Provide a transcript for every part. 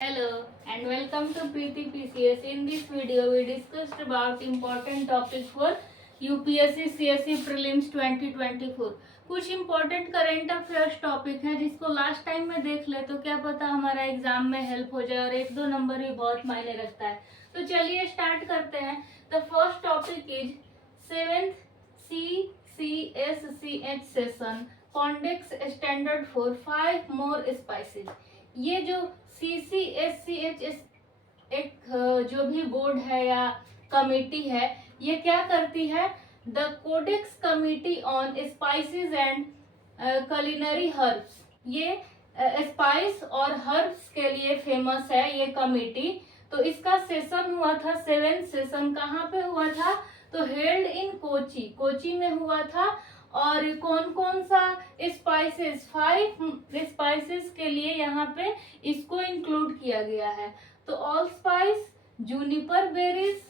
Hello and welcome to Preeti PCS. In this video, we discussed about important topic for UPSC CSE Prelims 2024. कुछ important current affairs topic है जिसको last time में देख ले तो क्या पता हमारा एग्जाम में हेल्प हो जाए और एक दो नंबर भी बहुत मायने रखता है. तो चलिए स्टार्ट करते हैं. The first topic is 7th CCSCH session codex standard for 5 more spices. ये जो CCSCH एक जो भी बोर्ड है या कमेटी है, ये क्या करती है? The Codex committee on spices and culinary herbs. ये स्पाइस और हर्ब्स के लिए फेमस है ये कमेटी. तो इसका सेशन हुआ था 7th सेशन. कहाँ पे हुआ था? तो हेल्ड इन कोची. कोची में हुआ था. और कौन कौन सा स्पाइसेस? 5 स्पाइसेस के लिए यहाँ पे इसको इंक्लूड किया गया है. तो allspice, juniper berries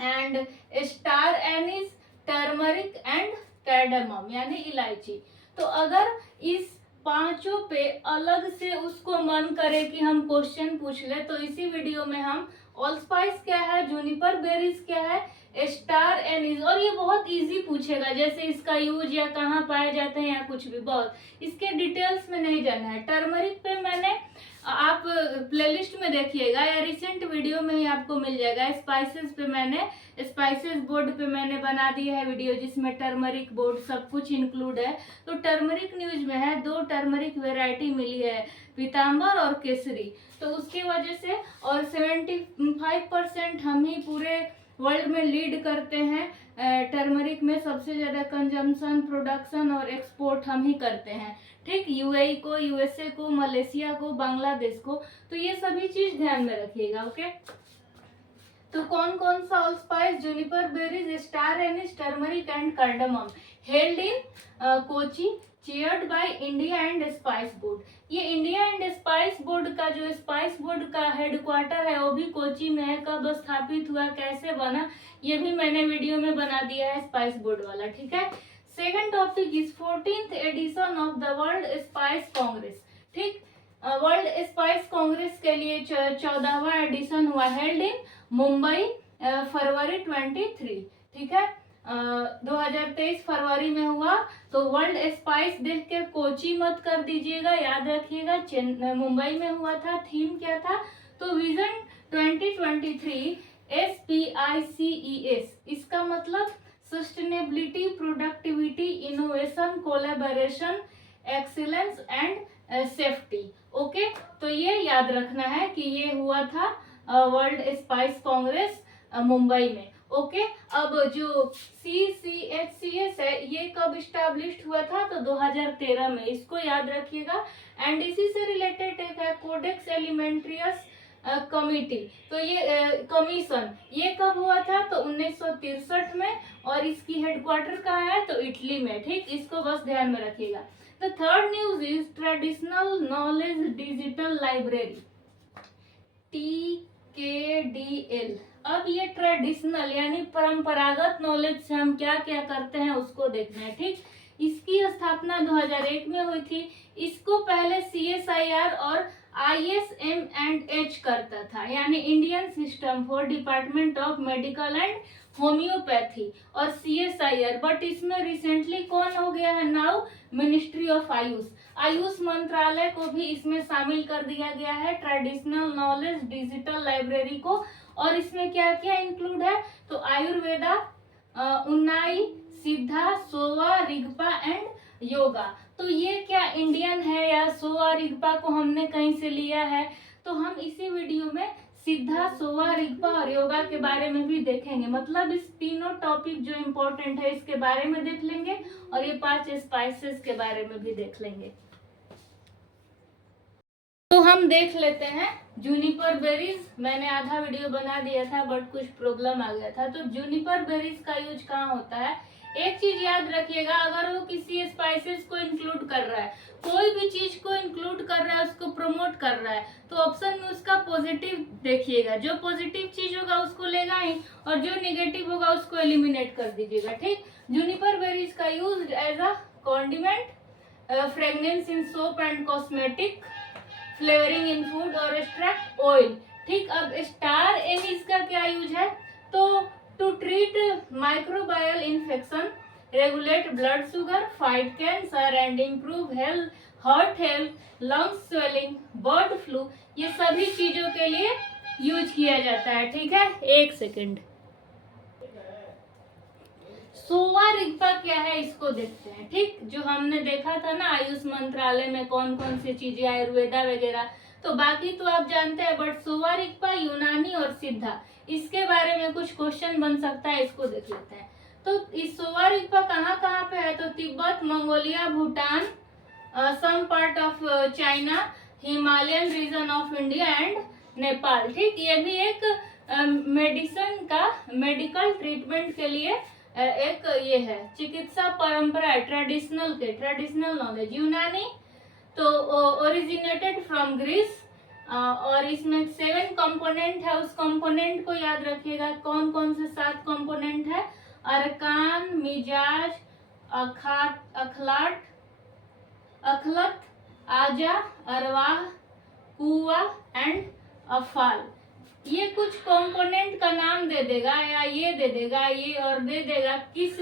and star anise, turmeric and cardamom यानी इलायची. तो अगर इस पांचों पे अलग से उसको मन करे कि हम क्वेश्चन पूछ ले तो इसी वीडियो में हम ऑल स्पाइस क्या है, जूनिपर बेरीज क्या है, स्टार एनिस, और ये बहुत इजी पूछेगा जैसे इसका यूज या कहाँ पाए जाते हैं या कुछ भी. बहुत इसके डिटेल्स में नहीं जाना है. टर्मरिक पे मैंने आप प्लेलिस्ट में देखिएगा या रिसेंट वीडियो में ही आपको मिल जाएगा. स्पाइसेस पे मैंने स्पाइसेस बोर्ड पे मैंने बना दिया है वीडियो जिसमें टर्मरिक बोर्ड सब कुछ इंक्लूड है. तो टर्मरिक न्यूज में है. 2 टर्मरिक वेराइटी मिली है, पीताम्बर और केसरी. तो उसकी वजह से और 75% हम ही पूरे वर्ल्ड में लीड करते हैं. टर्मरिक में सबसे ज़्यादा कंजम्पशन, प्रोडक्शन और एक्सपोर्ट हम ही करते हैं. ठीक, यूएई को, यूएसए को, मलेशिया को, बांग्लादेश को. तो ये सभी चीज़ ध्यान में रखिएगा. ओके. तो कौन कौन सा allspice, juniper berries, star anise, turmeric and cardamom held in Kochi, chaired by India and spice board. ये इंडिया एंड स्पाइस बोर्ड का जो स्पाइस बोर्ड का हेडक्वार्टर है वो भी कोची में है. कब स्थापित हुआ, कैसे बना, ये भी मैंने वीडियो में बना दिया है स्पाइस बोर्ड वाला. ठीक है. Second topic is 14th edition of the World Spice Congress. ठीक, वर्ल्ड स्पाइस कांग्रेस के लिए 14वां एडिशन हुआ, हेल्ड इन मुंबई फरवरी 23. ठीक है. 2023 फरवरी में हुआ. तो वर्ल्ड स्पाइस देख के कोची मत कर दीजिएगा, याद रखिएगा मुंबई में हुआ था. थीम क्या था? तो विजन 2023 SPICES. इसका मतलब sustainability, productivity, innovation, collaboration, excellence and safety. Okay. तो ये याद रखना है कि ये हुआ था वर्ल्ड स्पाइस कांग्रेस मुंबई में. ओके. अब जो CCHCS है ये कब स्टैब्लिश्ड हुआ था? तो 2013 में. इसको याद रखिएगा. एंड इसी से रिलेटेड एक है कोडेक्स एलिमेंट्रियस कमिटी. तो ये कमीशन ये कब हुआ था? तो 1963 में. और इसकी हेडक्वार्टर कहाँ है? तो इटली में. ठीक, इसको बस ध्यान में रखिएगा. The third news is traditional knowledge digital library, TKDL. अब ये ट्रेडिशनल यानी परंपरागत नॉलेज से हम क्या क्या करते हैं उसको देखना है. ठीक, इसकी स्थापना 2001 में हुई थी. इसको पहले CSIR और ISM&H करता था यानी Indian system for department of medical and homeopathy और CSIR. बट इसमें रिसेंटली कौन हो गया है? नाउ मिनिस्ट्री ऑफ आयुष मंत्रालय को भी इसमें शामिल कर दिया गया है ट्रेडिशनल नॉलेज डिजिटल लाइब्रेरी को. और इसमें क्या क्या इंक्लूड है? तो आयुर्वेदा, उन्नाई, सिद्धा, सोवा, रिगपा एंड योगा. तो ये क्या इंडियन है या सोवा रिगपा को हमने कहीं से लिया है? तो हम इसी वीडियो में सिद्धा, सोवा, रिगपा और योगा के बारे में भी देखेंगे. मतलब इस तीनों टॉपिक जो इम्पोर्टेंट है इसके बारे में देख लेंगे और ये 5 स्पाइसेस के बारे में भी देख लेंगे. तो हम देख लेते हैं जूनिपर बेरीज. मैंने आधा वीडियो बना दिया था बट कुछ प्रॉब्लम आ गया था. तो जूनिपर बेरीज का यूज कहाँ होता है? एक चीज याद रखिएगा, अगर वो किसी स्पाइसेस को इंक्लूड कर रहा है, कोई भी चीज को इंक्लूड कर रहा है, उसको प्रमोट कर रहा है, तो ऑप्शन में उसका पॉजिटिव देखिएगा. जो पॉजिटिव चीज होगा उसको लेगा ही और जो निगेटिव होगा उसको एलिमिनेट कर दीजिएगा. ठीक. जूनिपर बेरीज का use as a condiment, fragrance in soap and cosmetic, flavouring in food और एक्सट्रैक्ट ऑयल। ठीक, अब स्टार एनीज का क्या यूज है, तो to treat microbial infection, regulate blood sugar, fight cancer and improve health, heart health, lungs swelling, bird flu, ये सभी चीजों के लिए यूज किया जाता है। ठीक है, एक सेकेंड। सोवा रिग्पा क्या है इसको देखते हैं। ठीक, जो हमने देखा था ना आयुष मंत्रालय में कौन कौन सी चीजें, आयुर्वेदा वगैरह, तो बाकी तो आप जानते हैं, बट सोवा रिग्पा यूनानी और सिद्धा, इसके बारे में कुछ क्वेश्चन बन सकता है, इसको देख लेते हैं। तो इस सोवा रिग्पा कहाँ कहाँ पे है, तो Tibet, Mongolia, Bhutan, some part of China, Himalayan region of India and Nepal. ठीक, ये भी एक मेडिसिन का, मेडिकल ट्रीटमेंट के लिए एक ये है, चिकित्सा परंपरा, ट्रेडिशनल नॉलेज। यूनानी तो ओरिजिनेटेड फ्रॉम ग्रीस, और इसमें 7 कंपोनेंट है, उस कंपोनेंट को याद रखिएगा। कौन कौन से 7 कंपोनेंट है, अरकान, मिजाज, अखलाट, अखलत, आजा, अरवाह, कुआ एंड अफाल। ये कुछ कंपोनेंट का नाम दे देगा, या ये दे देगा, ये और दे देगा किस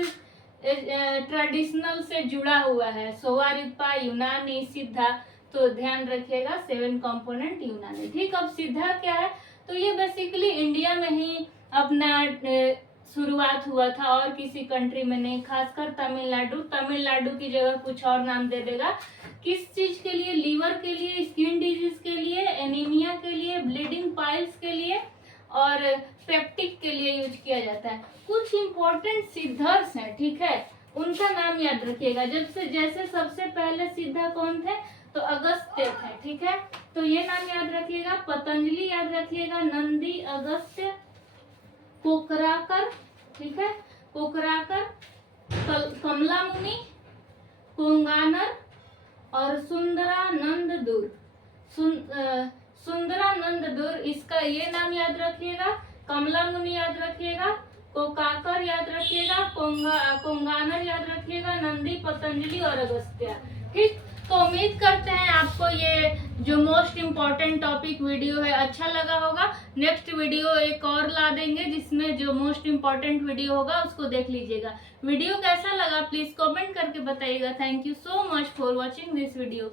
ट्रेडिशनल से जुड़ा हुआ है, सोवा रिग्पा, यूनानी, सिद्धा। तो ध्यान रखिएगा 7 कंपोनेंट यूनानी। ठीक, अब सिद्धा क्या है, तो ये बेसिकली इंडिया में ही अपना शुरुआत हुआ था, और किसी कंट्री में नहीं, खासकर तमिलनाडु की जगह कुछ और नाम दे देगा। किस चीज के लिए, लीवर के लिए, स्किन डिजीज के लिए, एनीमिया के लिए, ब्लीडिंग पाइल्स के लिए और पेप्टिक के लिए यूज किया जाता है। कुछ इंपॉर्टेंट सिद्धर्स हैं, ठीक है, उनका नाम याद रखिएगा। जैसे सबसे पहले सिद्धा कौन थे, तो अगस्त्य थे। ठीक है, तो ये नाम याद रखिएगा, पतंजलि याद रखिएगा, नंदी, अगस्त्य, कोकराकर, ठीक है, कोकराकर, कमला मुनि, कुंगानर और सुंदरानंद दूर। सुंदरानंद दूर, इसका ये नाम याद रखिएगा, कमला मुनि याद रखिएगा, कोकाकर याद रखिएगा, कुंगानर याद रखिएगा, नंदी, पतंजलि और अगस्त्य। ठीक, तो उम्मीद करते हैं आपको ये जो मोस्ट इम्पॉर्टेंट टॉपिक वीडियो है अच्छा लगा होगा। नेक्स्ट वीडियो एक और ला देंगे जिसमें जो मोस्ट इम्पॉर्टेंट वीडियो होगा उसको देख लीजिएगा। वीडियो कैसा लगा प्लीज कमेंट करके बताइएगा। Thank you so much for watching this video.